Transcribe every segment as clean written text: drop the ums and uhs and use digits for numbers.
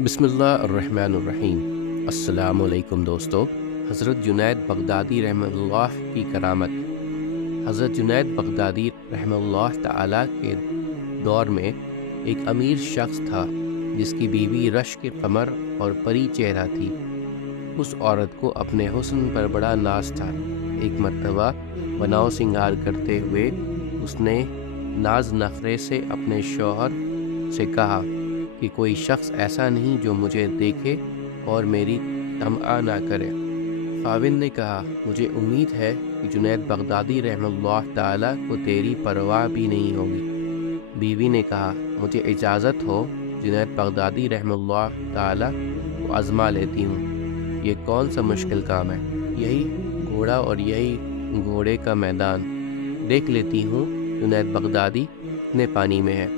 بسم اللہ الرحمن الرحیم۔ السلام علیکم دوستو۔ حضرت جنید بغدادی رحمہ اللہ کی کرامت۔ حضرت جنید بغدادی رحمہ اللہ تعالیٰ کے دور میں ایک امیر شخص تھا جس کی بیوی رشک قمر اور پری چہرہ تھی۔ اس عورت کو اپنے حسن پر بڑا ناز تھا۔ ایک مرتبہ بناؤ سنگار کرتے ہوئے اس نے ناز نخرے سے اپنے شوہر سے کہا کہ کوئی شخص ایسا نہیں جو مجھے دیکھے اور میری طمع نہ کرے۔ خاوند نے کہا، مجھے امید ہے کہ جنید بغدادی رحمہ اللہ تعالیٰ کو تیری پرواہ بھی نہیں ہوگی۔ بیوی نے کہا، مجھے اجازت ہو جنید بغدادی رحمہ اللہ تعالیٰ کو آزما لیتی ہوں۔ یہ کون سا مشکل کام ہے؟ یہی گھوڑا اور یہی گھوڑے کا میدان۔ دیکھ لیتی ہوں جنید بغدادی کتنے پانی میں ہے۔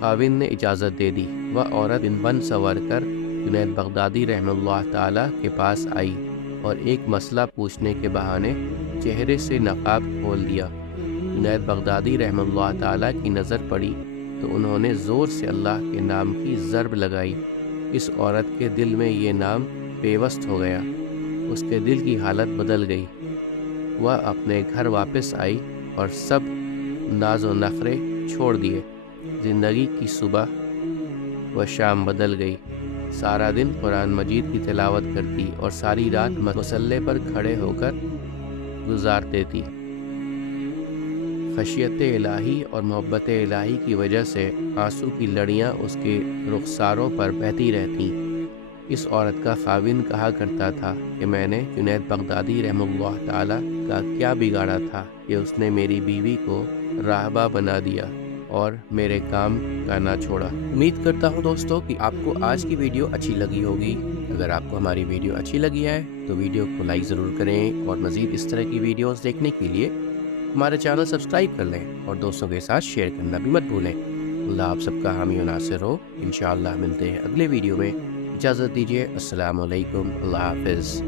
خاوند نے اجازت دے دی۔ وہ عورت بن سنور کر جنید بغدادی رحمہ اللہ تعالیٰ کے پاس آئی اور ایک مسئلہ پوچھنے کے بہانے چہرے سے نقاب کھول دیا۔ جنید بغدادی رحمہ اللہ تعالیٰ کی نظر پڑی تو انہوں نے زور سے اللہ کے نام کی ضرب لگائی۔ اس عورت کے دل میں یہ نام پیوست ہو گیا۔ اس کے دل کی حالت بدل گئی۔ وہ اپنے گھر واپس آئی اور سب ناز و نخرے چھوڑ دیے۔ زندگی کی صبح و شام بدل گئی۔ سارا دن قرآن مجید کی تلاوت کرتی اور ساری رات مصلے پر کھڑے ہو کر گزارتے تھی۔ خشیت الہی اور محبت الہی کی وجہ سے آنسو کی لڑیاں اس کے رخساروں پر بہتی رہتیں۔ اس عورت کا خاوند کہا کرتا تھا کہ میں نے جنید بغدادی رحمہ اللہ تعالیٰ کا کیا بگاڑا تھا کہ اس نے میری بیوی کو راہبہ بنا دیا اور میرے کام کا نہ چھوڑا۔ امید کرتا ہوں دوستو کہ آپ کو آج کی ویڈیو اچھی لگی ہوگی۔ اگر آپ کو ہماری ویڈیو اچھی لگی ہے تو ویڈیو کو لائک ضرور کریں اور مزید اس طرح کی ویڈیوز دیکھنے کے لیے ہمارا چینل سبسکرائب کر لیں اور دوستوں کے ساتھ شیئر کرنا بھی مت بھولیں۔ اللہ آپ سب کا حامی و ناصر ہو۔ انشاءاللہ ملتے ہیں اگلے ویڈیو میں۔ اجازت دیجیے۔ السلام علیکم۔ اللہ حافظ۔